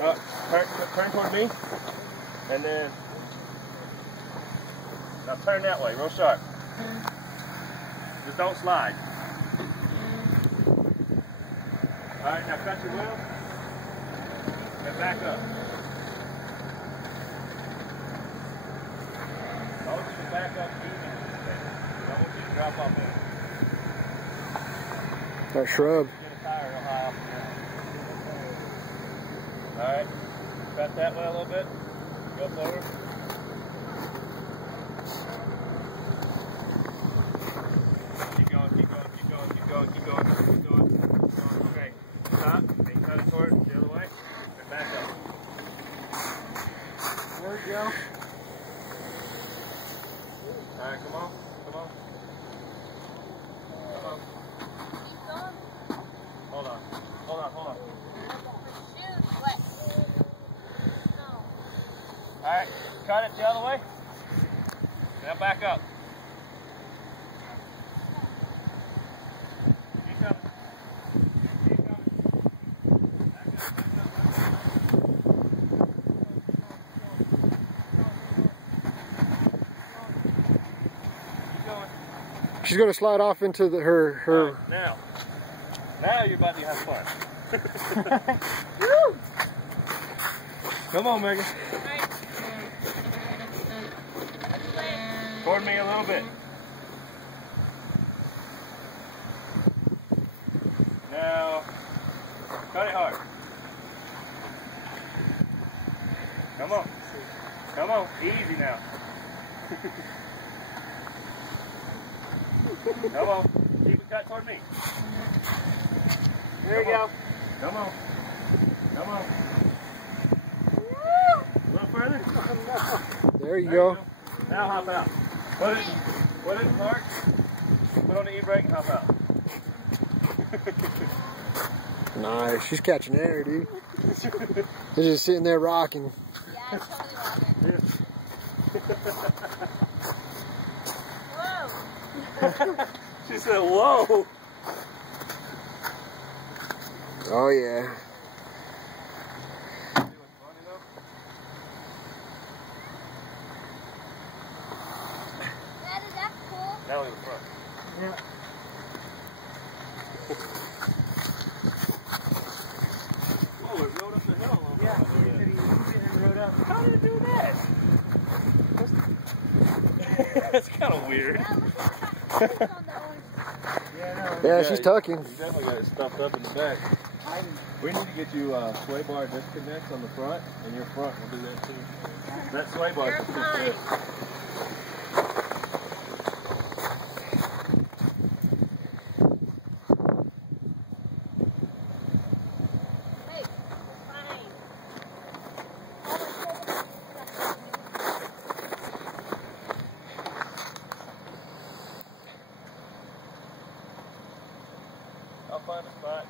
Turn toward me, and then now turn that way, real sharp. Just don't slide. All right, now cut your wheel and back up. Hold it to back up easy. I want you to drop off there. That shrub. Get a tire real high off the ground. All right, cut that way a little bit. Go forward. Keep going, keep going, keep going, keep going, keep going, keep going, keep going. Okay, stop. And cut it toward the other way. And back up. There we go. All right, come on, come on. Come on. Hold on, hold on, hold on. All right, cut it the other way. Now back up. Keep coming. Keep coming. Back up, back up, back up. Keep going. She's going to slide off into her. Right, now you're about to have fun. Come on, Megan. Toward me a little bit. Now, cut it hard. Come on. Come on. Easy now. Come on. Keep it cut toward me. There you go. Come on. Come on. A little further. There you go. Now hop out. Put it in park. Put on the e-brake and hop out. Nice. She's catching air, dude. They're just sitting there rocking. Yeah, it's totally rocking. Whoa. She said, whoa. Oh, yeah. Daddy, that's cool. Now in front. Yeah. Oh, it rode up the hill a little bit. Yeah, he said he moved it and rode up. How did it do that? That's kind of weird. Yeah, look at that. It's on the orange. Yeah, she's tucking. You definitely got it stuffed up in the back. We need to get you sway bar disconnects on the front, and your front will do that too. That sway bar. You're fine. Hey, fine. I'll find a spot.